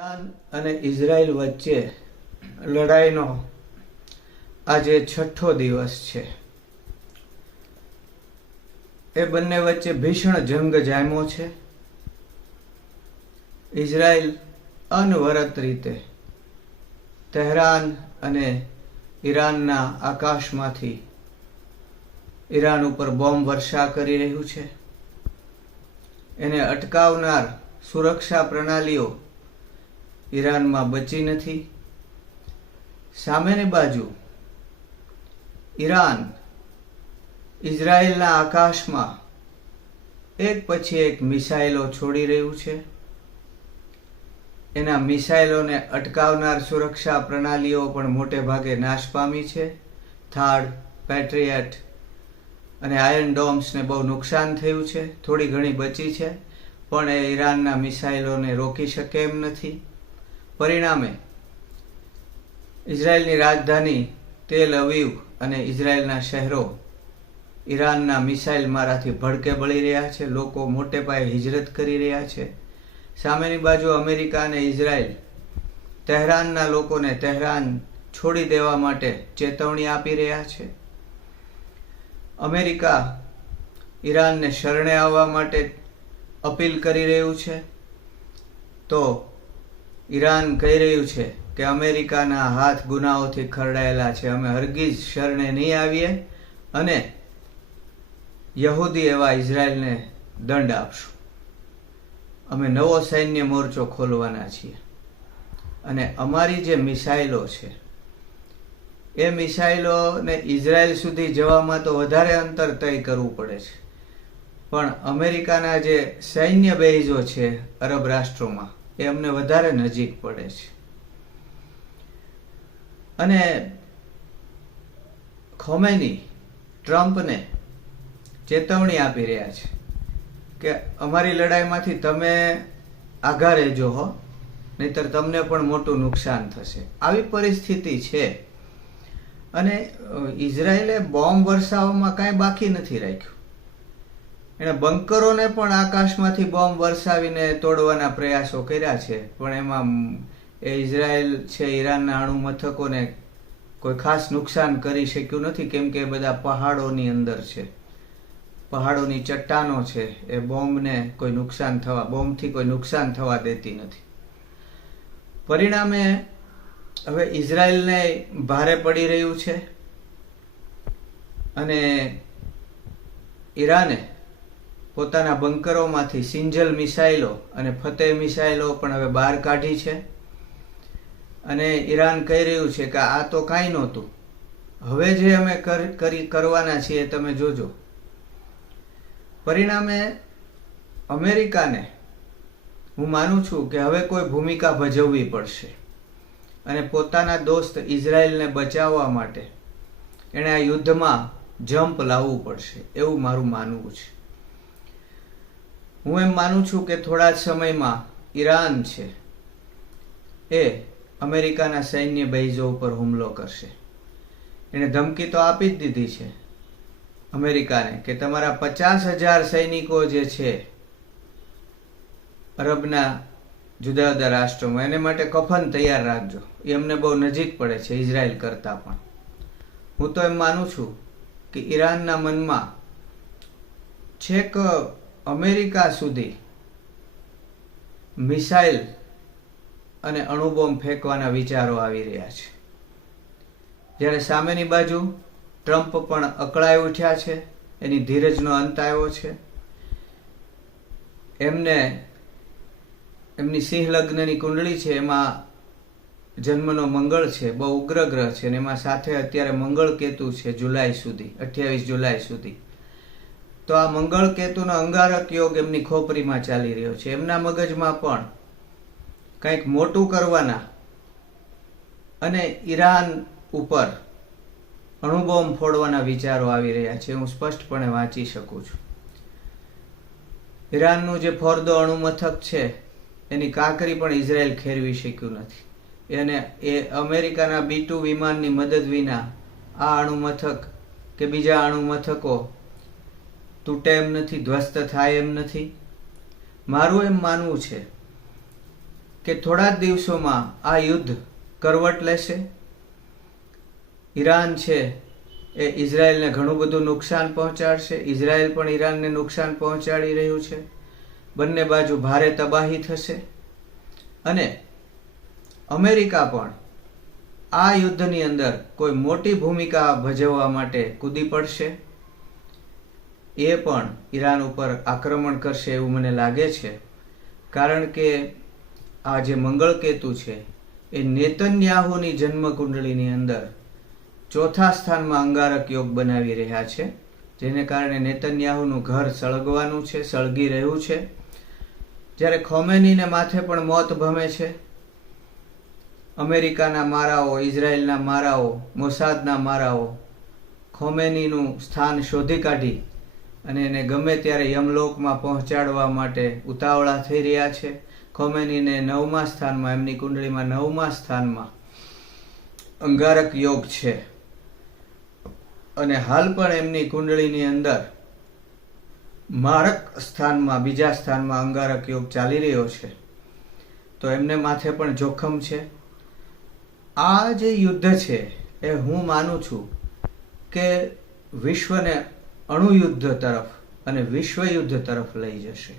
Iran અને Israel વચ્ચે લડાઈનો આજે 6થો દિવસ છે. એ બંને વચ્ચે ભીષણ જંગ જામ્યો છે. ઇઝરાયલ અનવરત રીતે તહેરાન અને ઈરાનના આકાશમાંથી ઈરાન ઉપર બોમ્બ વર્ષા કરી રહ્યું છે. એને અટકાવનાર સુરક્ષા પ્રણાલીઓ ઈરાનમાં બચી નથી. સામેની બાજુ ઈરાન ઇઝરાયલના આકાશમાં એક પછી એક મિસાઇલો છોડી રહ્યું છે. એના મિસાઇલોને અટકાવનાર સુરક્ષા પ્રણાલીઓ પણ મોટે ભાગે નાશ પામી છે. થાડ, પેટ્રિયટ અને આયર્ન ડોમ્સને બહુ નુકસાન થયું છે. થોડી ઘણી બચી છે, પણ એ ઈરાનના મિસાઇલોને રોકી શકે એમ નથી. પરિણામે ઇઝરાયલની રાજધાની તેલ અવીવ અને ઇઝરાયલના શહેરો ઈરાનના મિસાઇલ મારાથી ભડકે બળી રહ્યા છે. લોકો મોટે પાયે હિજરત કરી રહ્યા છે. સામેની બાજુ અમેરિકા અને ઇઝરાયલ તહેરાનના લોકોને તહેરાન છોડી દેવા માટે ચેતવણી આપી રહ્યા છે. અમેરિકા ઈરાનને શરણે આવવા માટે અપીલ કરી રહ્યું છે, તો ઈરાન કહી રહ્યું છે કે અમેરિકાના હાથ ગુનાઓથી ખરડાયેલા છે, અમે હરગીજ શરણે નહીં આવીએ અને યહૂદી એવા ઇઝરાયલને દંડ આપશું. અમે નવો સૈન્ય મોરચો ખોલવાના છીએ અને અમારી જે મિસાઇલો છે એ મિસાઇલોને ઇઝરાયલ સુધી જવામાં તો વધારે અંતર તય કરવું પડે છે, પણ અમેરિકાના જે સૈન્ય બેઝો છે અરબ રાષ્ટ્રોમાં એ અમને વધારે નજીક પડે છે. અને ખોમેની ટ્રમ્પને ચેતવણી આપી રહ્યા છે કે અમારી લડાઈમાંથી તમે આઘા રહેજો હો, નહીતર તમને પણ મોટું નુકસાન થશે. આવી પરિસ્થિતિ છે. અને ઇઝરાયલે બોમ્બ વરસાવવામાં કાંઈ બાકી નથી રાખ્યું. એણે બંકરોને પણ આકાશમાંથી બોમ્બ વરસાવીને તોડવાના પ્રયાસો કર્યા છે, પણ એમાં એ ઇઝરાયલ છે ઈરાનના અણુ મથકોને કોઈ ખાસ નુકસાન કરી શક્યું નથી, કેમ કે એ બધા પહાડોની અંદર છે. પહાડોની ચટ્ટાનો છે, એ બોમ્બથી કોઈ નુકસાન થવા દેતી નથી. પરિણામે હવે ઇઝરાયલને ભારે પડી રહ્યું છે અને ઈરાને પોતાના બંકરોમાંથી સિંજલ મિસાઇલો અને ફતેહ મિસાઇલો પણ હવે બહાર કાઢી છે. અને ઈરાન કહી રહ્યું છે કે આ તો કાંઈ નહોતું, હવે જે અમે કરવાના છીએ તમે જોજો. પરિણામે અમેરિકાને હું માનું છું કે હવે કોઈ ભૂમિકા ભજવવી પડશે અને પોતાના દોસ્ત ઇઝરાયલને બચાવવા માટે એણે આ યુદ્ધમાં જંપ લાવવું પડશે, એવું મારું માનવું છે. હું એમ માનું છું કે થોડા જ સમયમાં ઈરાન છે એ અમેરિકાના સૈન્ય બેઝો ઉપર હુમલો કરશે. એણે ધમકી તો આપી જ દીધી છે અમેરિકાને કે તમારા 50,000 સૈનિકો જે છે અરબના જુદા જુદા રાષ્ટ્રોમાં, એને માટે કફન તૈયાર રાખજો. એ અમને બહુ નજીક પડે છે ઇઝરાયલ કરતાં પણ. હું તો એમ માનું છું કે ઈરાનના મનમાં છેક અમેરિકા સુધી મિસાઇલ અને અણુબોમ્બ ફેંકવાના વિચારો આવી રહ્યા છે. જ્યારે સામેની બાજુ ટ્રમ્પ પણ અકળાઈ ઉઠ્યા છે, એની ધીરજનો અંત આવ્યો છે. એમની સિંહ લગ્નની કુંડળી છે, એમાં જન્મનો મંગળ છે, બહુ ઉગ્ર ગ્રહ છે, અને એમાં સાથે અત્યારે મંગળ કેતુ છે જુલાઈ સુધી, 28 જુલાઈ સુધી. તો આ મંગળ કેતુનો અંગારક યોગ એમની ખોપરીમાં ચાલી રહ્યો છે. એમના મગજમાં પણ કંઈક મોટું કરવાના અને ઈરાન ઉપર અણુબોમ્બ ફોડવાના વિચારો આવી રહ્યા છે. હું સ્પષ્ટપણે વાંચી શકું છું. ઈરાનનું જે ફોર્દો અણુ મથક છે એની કાંકરી પણ ઇઝરાયલ ખેરવી શક્યું નથી. અને એ અમેરિકાના B-2 વિમાનની મદદ વિના આ અણુ મથક કે બીજા અણુ મથકો તૂટે એમ નથી, ધ્વસ્ત થાય એમ નથી. મારું એમ માનવું છે કે થોડા જ દિવસોમાં આ યુદ્ધ કરવટ લેશે. ઈરાન છે એ ઇઝરાયલને ઘણું બધું નુકસાન પહોંચાડશે, ઇઝરાયલ પણ ઈરાનને નુકસાન પહોંચાડી રહ્યું છે. બંને બાજુ ભારે તબાહી થશે અને અમેરિકા પણ આ યુદ્ધની અંદર કોઈ મોટી ભૂમિકા ભજવવા માટે કૂદી પડશે. એ પણ ઈરાન ઉપર આક્રમણ કરશે એવું મને લાગે છે, કારણ કે આ જે મંગળકેતુ છે એ નેતન્યાહુની જન્મકુંડળીની અંદર ચોથા સ્થાનમાં અંગારક યોગ બનાવી રહ્યા છે, જેને કારણે નેતન્યાહુનું ઘર સળગવાનું છે, સળગી રહ્યું છે. જ્યારે ખોમેનીને માથે પણ મોત ભમે છે. અમેરિકાના મારાઓ, ઇઝરાયલના મારાઓ, મોસાદના મારાઓ ખોમેનીનું સ્થાન શોધી કાઢી અને એને ગમે ત્યારે યમલોકમાં પહોંચાડવા માટે ઉતાવળા થઈ રહ્યા છે. ખોમેનીને 9મા સ્થાનમાં, એમની કુંડળીમાં 9મા સ્થાનમાં અંગારક યોગ છે અને હાલ પણ એમની કુંડળીની અંદર મારક સ્થાનમાં, બીજા સ્થાનમાં અંગારક યોગ ચાલી રહ્યો છે. તો એમને માથે પણ જોખમ છે. આ જે યુદ્ધ છે એ હું માનું છું કે વિશ્વને અણુયુદ્ધ તરફ અને વિશ્વયુદ્ધ તરફ લઈ જશે.